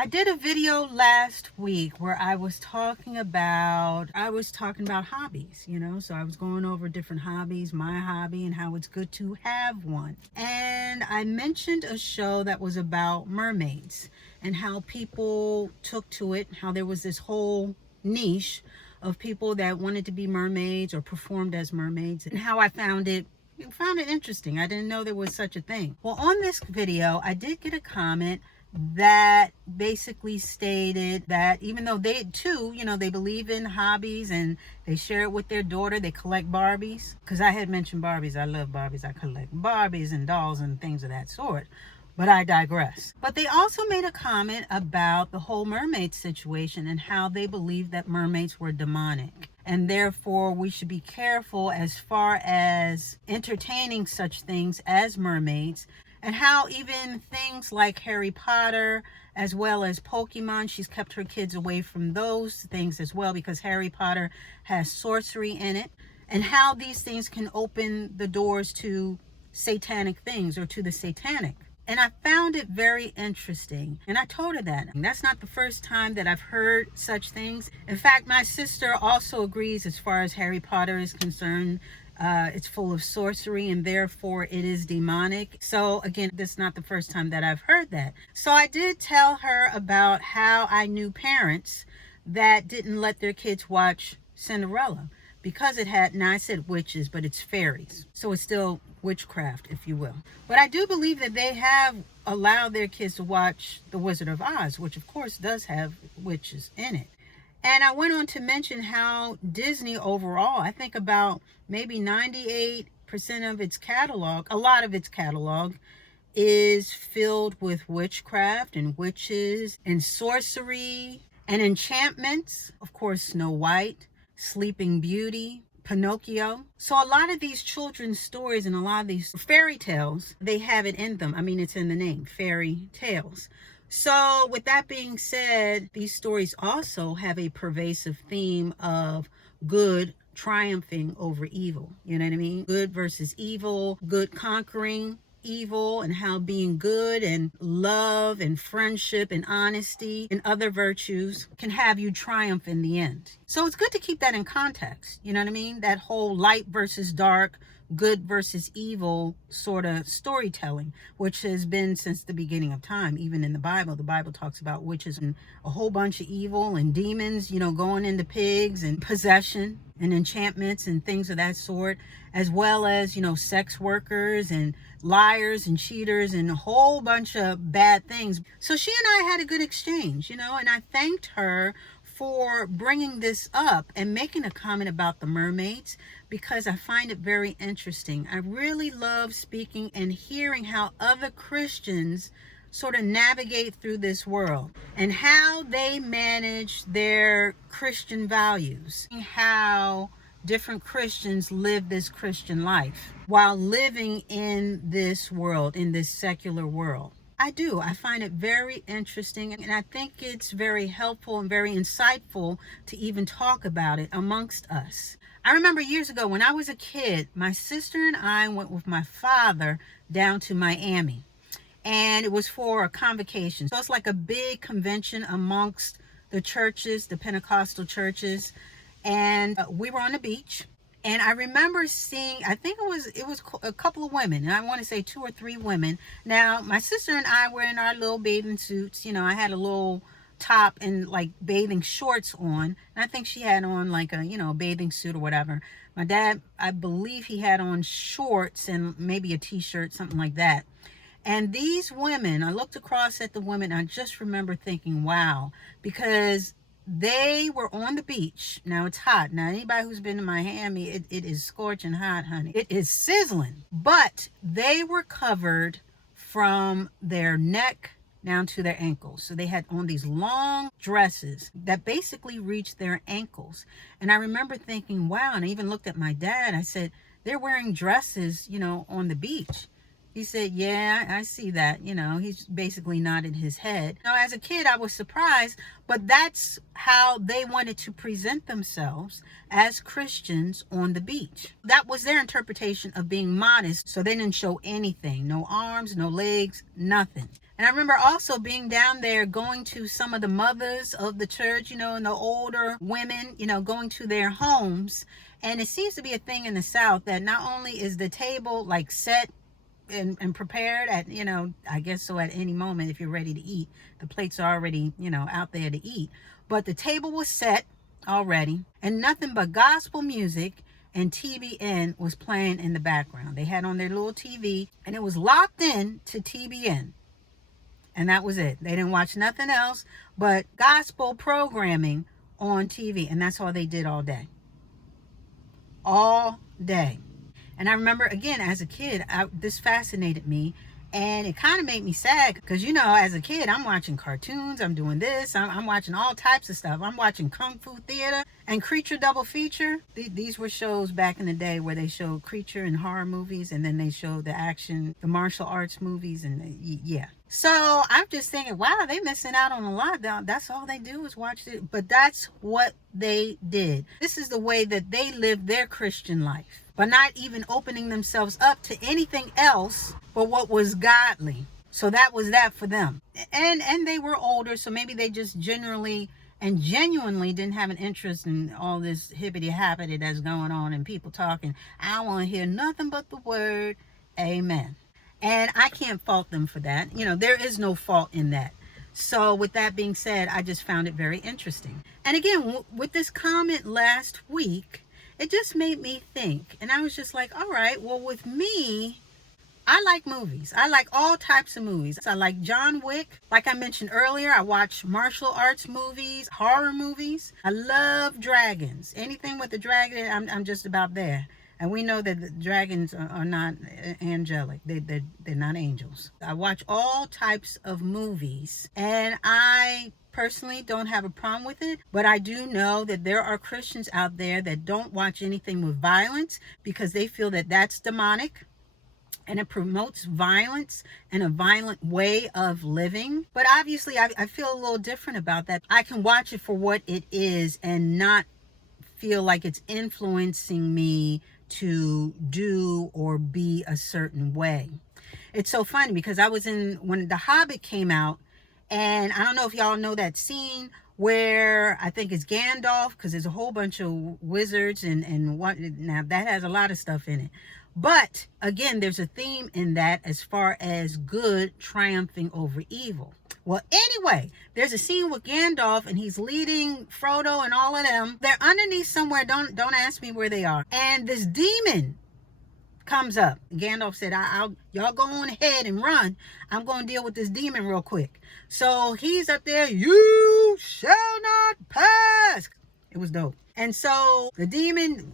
I did a video last week where I was talking about hobbies, so I was going over different hobbies, my hobby, and how it's good to have one. And I mentioned a show that was about mermaids and how people took to it, how there was this whole niche of people that wanted to be mermaids or performed as mermaids, and how I found it interesting. I didn't know there was such a thing. Well, on this video, I did get a comment that basically stated that even though they too, they believe in hobbies and they share it with their daughter, they collect Barbies. Because I had mentioned Barbies. I love Barbies. I collect Barbies and dolls and things of that sort. But I digress. But they also made a comment about the whole mermaid situation and how they believe that mermaids were demonic. And therefore, we should be careful as far as entertaining such things as mermaids. And how even things like Harry Potter, as well as Pokemon, she's kept her kids away from those things as well, because Harry Potter has sorcery in it. And how these things can open the doors to satanic things or to the satanic. And I found it very interesting. And I told her that. And that's not the first time that I've heard such things. In fact, my sister also agrees as far as Harry Potter is concerned. It's full of sorcery and therefore it is demonic. So again, this is not the first time that I've heard that. So I did tell her about how I knew parents that didn't let their kids watch Cinderella because it had, now I said witches, but it's fairies. So it's still witchcraft, if you will. But I do believe that they have allowed their kids to watch The Wizard of Oz, which of course does have witches in it. And I went on to mention how Disney overall, I think about maybe 98% of its catalog, a lot of its catalog, is filled with witchcraft and witches and sorcery and enchantments. Of course, Snow White, Sleeping Beauty, Pinocchio. So a lot of these children's stories and a lot of these fairy tales, they have it in them. I mean, it's in the name, fairy tales. So with that being said, these stories also have a pervasive theme of good triumphing over evil. You know what I mean? Good versus evil, good conquering evil, and how being good and love and friendship and honesty and other virtues can have you triumph in the end. So it's good to keep that in context. You know what I mean? That whole light versus dark, good versus evil sort of storytelling, which has been since the beginning of time. Even in the Bible talks about witches and a whole bunch of evil and demons, going into pigs and possession and enchantments and things of that sort, as well as, sex workers and liars and cheaters and a whole bunch of bad things. So she and I had a good exchange, and I thanked her for bringing this up and making a comment about the mermaids, because I find it very interesting. I really love speaking and hearing how other Christians sort of navigate through this world and how they manage their Christian values, how different Christians live this Christian life while living in this world, in this secular world. I find it very interesting, and I think it's very helpful and very insightful to even talk about it amongst us. I remember years ago when I was a kid, my sister and I went with my father down to Miami, and it was for a convocation. So it's like a big convention amongst the churches, the Pentecostal churches, and we were on the beach. And I remember seeing, I think it was a couple of women, and I want to say 2 or 3 women. Now, my sister and I were in our little bathing suits. I had a little top and like bathing shorts on. And I think she had on like a, bathing suit or whatever. My dad, I believe he had on shorts and maybe a t-shirt, something like that. And these women, I looked across at the women, and I just remember thinking, wow, because they were on the beach. Now it's hot. Now anybody who's been to Miami, it is scorching hot, honey. It is sizzling. But they were covered from their neck down to their ankles. So they had on these long dresses that basically reached their ankles. And I remember thinking, wow, and I even looked at my dad. I said, they're wearing dresses, on the beach. He said, yeah, I see that. He's basically nodded his head. Now, as a kid, I was surprised, but that's how they wanted to present themselves as Christians on the beach. That was their interpretation of being modest, so they didn't show anything. No arms, no legs, nothing. And I remember also being down there, going to some of the mothers of the church, and the older women, going to their homes. And it seems to be a thing in the South that not only is the table like set and prepared at, I guess so, at any moment, if you're ready to eat, the plates are already, out there to eat. But the table was set already, and nothing but gospel music and TBN was playing in the background. They had on their little TV, and it was locked in to TBN. And that was it. They didn't watch nothing else but gospel programming on TV. And that's all they did all day. All day. And I remember, again, as a kid, this fascinated me. And it kind of made me sad because, as a kid, I'm watching cartoons. I'm doing this. I'm watching all types of stuff. I'm watching Kung Fu Theater and Creature Double Feature. These were shows back in the day where they showed creature and horror movies. And then they showed the action, the martial arts movies. And yeah. So I'm just thinking, wow, they missing out on a lot. That's all they do is watch it. But that's what they did. This is the way that they lived their Christian life, but not even opening themselves up to anything else but what was godly. So that was that for them. And they were older, so maybe they just generally and genuinely didn't have an interest in all this hippity-happity that's going on and people talking. I want to hear nothing but the word. Amen. And I can't fault them for that. There is no fault in that. So with that being said, I just found it very interesting. And again, with this comment last week, it just made me think. And I was just like, all right, well, with me, I like movies. I like all types of movies. I like John Wick. Like I mentioned earlier, I watch martial arts movies, horror movies. I love dragons. Anything with a dragon, I'm just about there. And we know that the dragons are not angelic. They're not angels. I watch all types of movies. And I personally don't have a problem with it. But I do know that there are Christians out there that don't watch anything with violence because they feel that that's demonic. And it promotes violence and a violent way of living. But obviously, I feel a little different about that. I can watch it for what it is and not feel like it's influencing me to do or be a certain way. It's so funny because I was when The Hobbit came out, and I don't know if y'all know that scene where I think it's Gandalf, because there's a whole bunch of wizards and what. Now that has a lot of stuff in it. But again, there's a theme in that as far as good triumphing over evil. Well, anyway, there's a scene with Gandalf and he's leading Frodo and all of them. They're underneath somewhere. Don't ask me where they are. And this demon comes up. Gandalf said, y'all go on ahead and run. I'm going to deal with this demon real quick. So he's up there. You shall not pass. It was dope. And so the demon,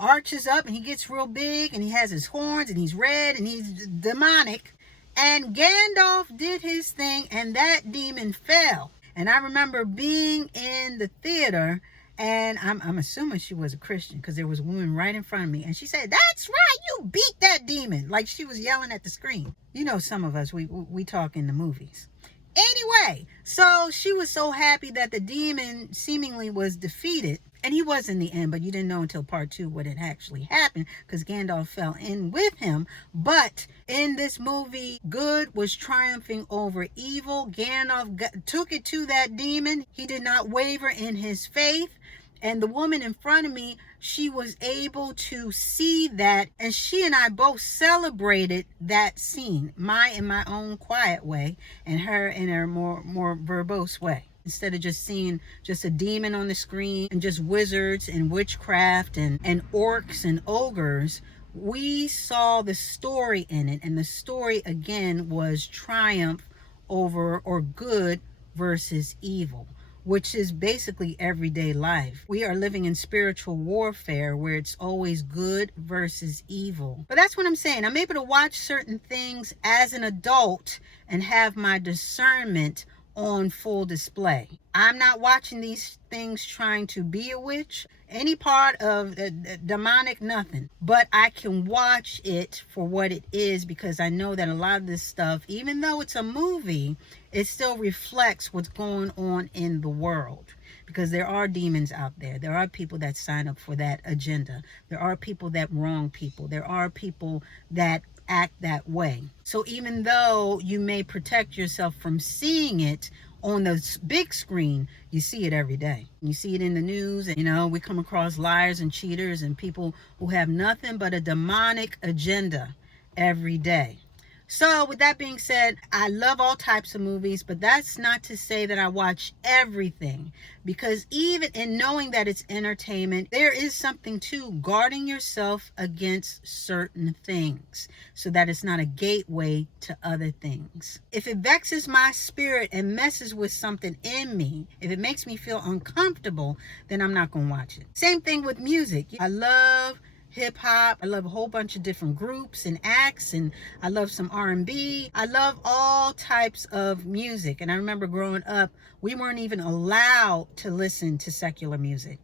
arches up and he gets real big and he has his horns and he's red and he's demonic. And Gandalf did his thing and that demon fell. And I remember being in the theater, and I'm assuming she was a Christian because there was a woman right in front of me. And she said, "That's right, you beat that demon." Like she was yelling at the screen. Some of us, we talk in the movies. Anyway, so she was so happy that the demon seemingly was defeated. And he was in the end, but you didn't know until part 2 what had actually happened because Gandalf fell in with him. But in this movie, good was triumphing over evil. Gandalf took it to that demon. He did not waver in his faith. And the woman in front of me, she was able to see that. And she and I both celebrated that scene. In my own quiet way, and her in her more verbose way. Instead of just seeing just a demon on the screen and just wizards and witchcraft and orcs and ogres, we saw the story in it. And the story, again, was triumph over or good versus evil, which is basically everyday life. We are living in spiritual warfare where it's always good versus evil. But that's what I'm saying. I'm able to watch certain things as an adult and have my discernment on full display. I'm not watching these things trying to be a witch. any part of demonic, nothing. But I can watch it for what it is, because I know that a lot of this stuff, even though it's a movie, it still reflects what's going on in the world. Because there are demons out there. There are people that sign up for that agenda. There are people that wrong people. There are people that act that way. So even though you may protect yourself from seeing it on the big screen, you see it every day. You see it in the news, and we come across liars and cheaters and people who have nothing but a demonic agenda every day. So with that being said, I love all types of movies, but that's not to say that I watch everything, because even in knowing that it's entertainment, there is something to guarding yourself against certain things so that it's not a gateway to other things. If it vexes my spirit and messes with something in me, if it makes me feel uncomfortable, then I'm not going to watch it. Same thing with music. I love hip hop. I love a whole bunch of different groups and acts, and I love some R&B. I love all types of music. And I remember growing up, we weren't even allowed to listen to secular music.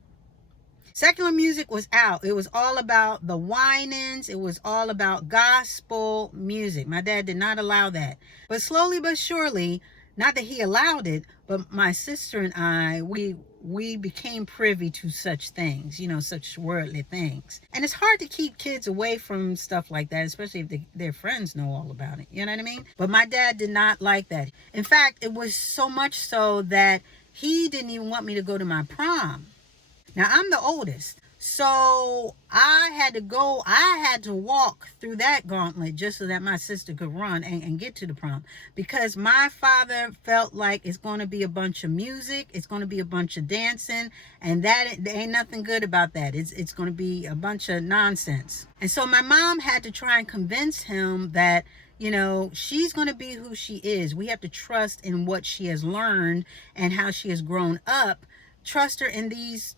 Secular music was out. It was all about the whinings. It was all about gospel music. My dad did not allow that. But slowly but surely, not that he allowed it, but my sister and I, we became privy to such things, such worldly things. And it's hard to keep kids away from stuff like that, especially if their friends know all about it. You know what I mean? But my dad did not like that. In fact, it was so much so that he didn't even want me to go to my prom. Now, I'm the oldest, so I had to walk through that gauntlet just so that my sister could run and get to the prom, because my father felt like it's going to be a bunch of music, it's going to be a bunch of dancing, and there ain't nothing good about that. It's going to be a bunch of nonsense. And so my mom had to try and convince him that she's going to be who she is. We have to trust in what she has learned and how she has grown up. Trust her in these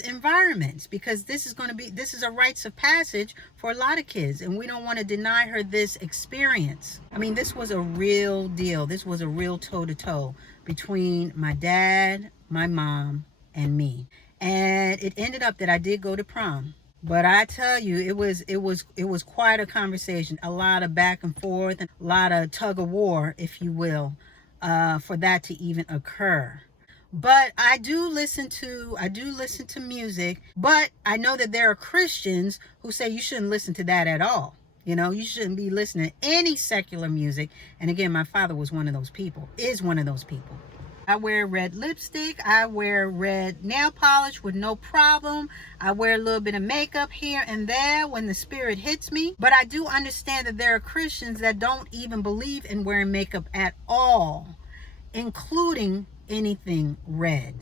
environments, because this is a rites of passage for a lot of kids, and we don't want to deny her this experience. I mean, this was a real deal. This was a real toe-to-toe between my dad, my mom, and me. And it ended up that I did go to prom. But I tell you, it was quite a conversation, a lot of back and forth, and a lot of tug of war, if you will, for that to even occur. But I do listen to music, but I know that there are Christians who say you shouldn't listen to that at all. You shouldn't be listening to any secular music. And again, my father was one of those people, is one of those people. I wear red lipstick. I wear red nail polish with no problem. I wear a little bit of makeup here and there when the spirit hits me. But I do understand that there are Christians that don't even believe in wearing makeup at all, including anything red.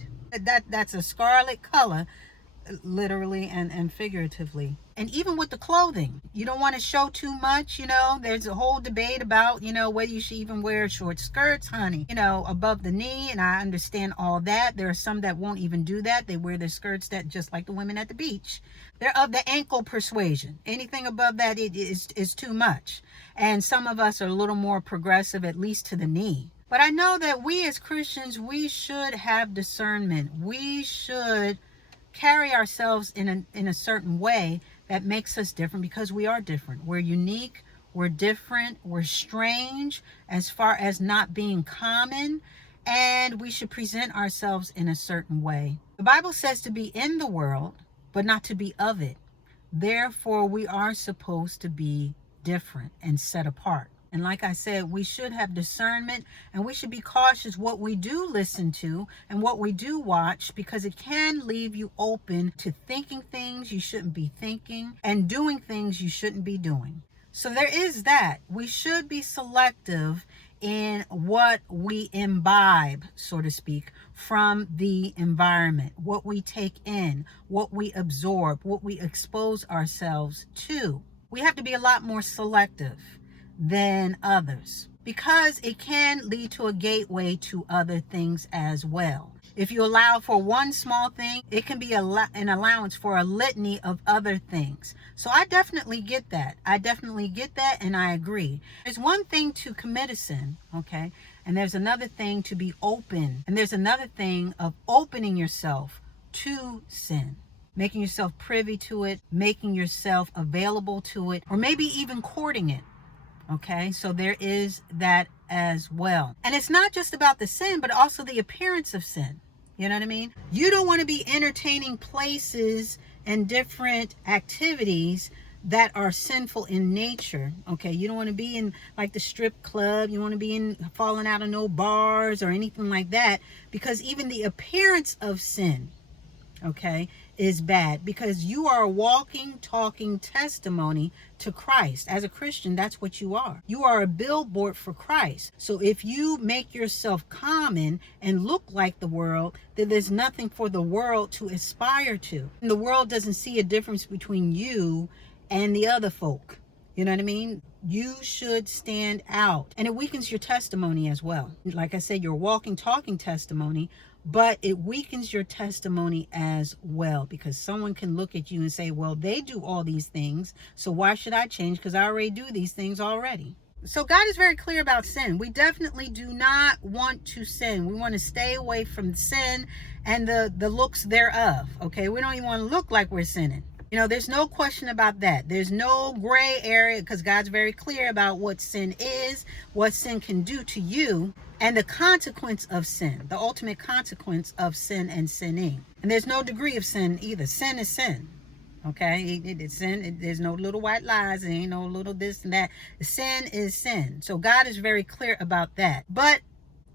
That's a scarlet color, literally and figuratively. And even with the clothing, you don't want to show too much. There's a whole debate about whether you should even wear short skirts, honey, above the knee. And I understand all that. There are some that won't even do that. They wear their skirts that just like the women at the beach. They're of the ankle persuasion. Anything above that is too much. And some of us are a little more progressive, at least to the knee. But I know that we as Christians, we should have discernment. We should carry ourselves in a certain way that makes us different, because we are different. We're unique. We're different. We're strange as far as not being common. And we should present ourselves in a certain way. The Bible says to be in the world, but not to be of it. Therefore, we are supposed to be different and set apart. And like I said, we should have discernment, and we should be cautious what we do listen to and what we do watch, because it can leave you open to thinking things you shouldn't be thinking and doing things you shouldn't be doing. So there is that. We should be selective in what we imbibe, so to speak, from the environment, what we take in, what we absorb, what we expose ourselves to. We have to be a lot more selective than others, because it can lead to a gateway to other things as well. If you allow for one small thing, it can be an allowance for a litany of other things. So I definitely get that. And I agree. There's one thing to commit a sin, okay? And there's another thing to be open. And there's another thing of opening yourself to sin. making yourself privy to it, making yourself available to it, or maybe even courting it. Okay, so there is that as well. And it's not just about the sin, but also the appearance of sin. You know what I mean? You don't want to be entertaining places and different activities that are sinful in nature. Okay, you don't want to be in like the strip club. You want to be in falling out of no bars or anything like that, because even the appearance of sin, okay, is bad, because you are a walking, talking testimony to Christ. As a Christian, that's what you are. You are a billboard for Christ. So if you make yourself common and look like the world, then there's nothing for the world to aspire to. And the world doesn't see a difference between you and the other folk. You know what I mean? You should stand out. And it weakens your testimony as well. Like I said, you're a walking, talking testimony, but it weakens your testimony as well, because someone can look at you and say, well, they do all these things, so why should I change? Because I already do these things already. So God is very clear about sin. We definitely do not want to sin. We want to stay away from sin and the looks thereof. Okay, we don't even want to look like we're sinning. You know, there's no question about that. There's no gray area, because God's very clear about what sin is, what sin can do to you, and the consequence of sin, the ultimate consequence of sin and sinning. And there's no degree of sin either. Sin is sin. Okay, it's sin. There's no little white lies. There ain't no little this and that. Sin is sin. So God is very clear about that. But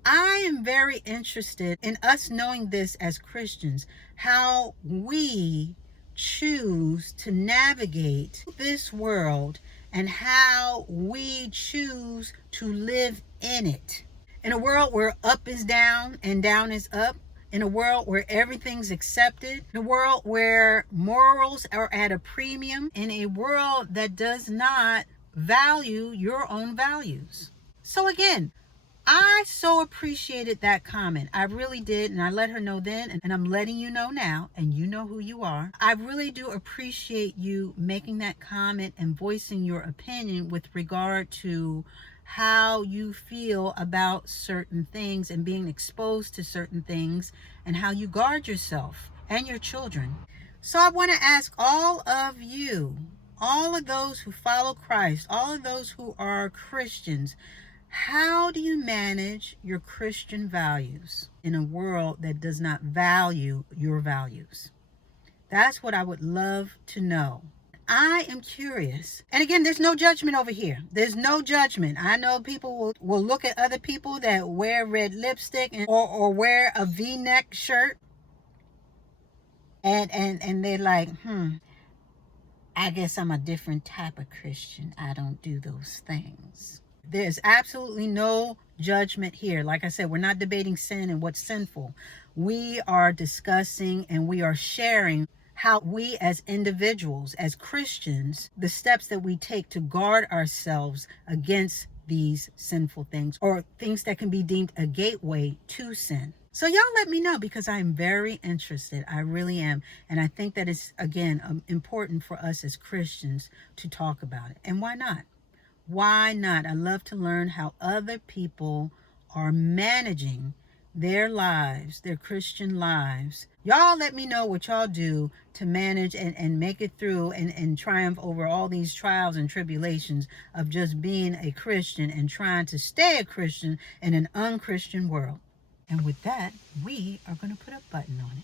I am very interested in us knowing this as Christians, how we choose to navigate this world and how we choose to live in it. In a world where up is down and down is up, in a world where everything's accepted, in a world where morals are at a premium, in a world that does not value your own values. So again, I so appreciated that comment. I really did. And I let her know then, and I'm letting you know now, and you know who you are. I really do appreciate you making that comment and voicing your opinion with regard to how you feel about certain things and being exposed to certain things, and how you guard yourself and your children. So I want to ask all of you, all of those who follow Christ, all of those who are Christians, how do you manage your Christian values in a world that does not value your values? That's what I would love to know. I am curious. And again, there's no judgment over here. There's no judgment. I know people will look at other people that wear red lipstick or wear a V-neck shirt, and they're like, I guess I'm a different type of Christian. I don't do those things. There's absolutely no judgment here. Like I said, we're not debating sin and what's sinful. We are discussing and we are sharing how we as individuals, as Christians, the steps that we take to guard ourselves against these sinful things, or things that can be deemed a gateway to sin. So y'all let me know, because I am very interested. I really am. And I think that it's, again, important for us as Christians to talk about it. And why not? Why not? I love to learn how other people are managing their lives, their Christian lives. Y'all let me know what y'all do to manage and make it through and triumph over all these trials and tribulations of just being a Christian and trying to stay a Christian in an unchristian world. And with that, we are going to put a button on it.